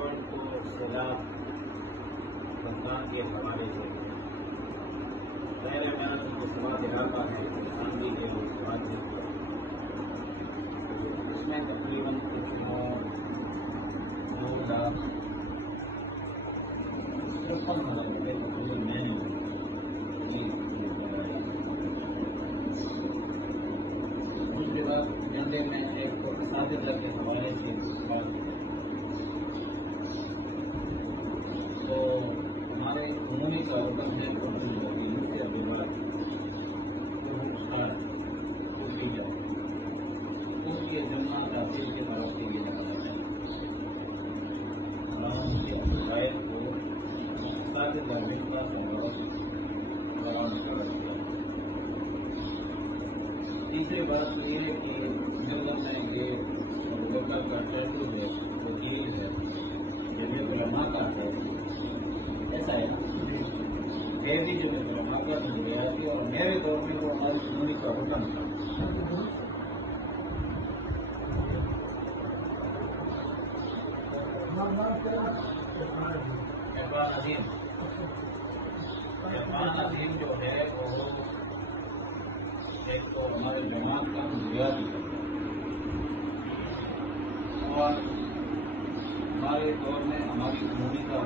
World کو سیلاب بندان کے حوالے سے پہلے بیان کو سواد علاقہ ہے آندھی کے سواد ہے، اس میں تقریباً 2,53,000 روپئے تقریباً میں نے دوسری بات جنڈے میں ایک صادر کے حوالے سے بات تو ہمارے عمومی کا رقم ہے یہ جمع تحصیل کے طرف سے یہ جانا جاتا ہے مسائل کو صادر کرنے کا تیسری بات یہ ہے کہ جنگل میں یہ لوکل کا ٹیٹو ہے وکیل ہے جمعیت علماء کا ہے، ایسا ہے بھی جمعیت علماء کا بن گیا تھی اور میرے دور میں وہ ہماری عمومی کا حکم تھا۔ عرفان عظیم جو ہے وہ ایک تو ہمارے جماعت کا بنیادی ہے اور ہمارے دور میں ہماری عمومی کا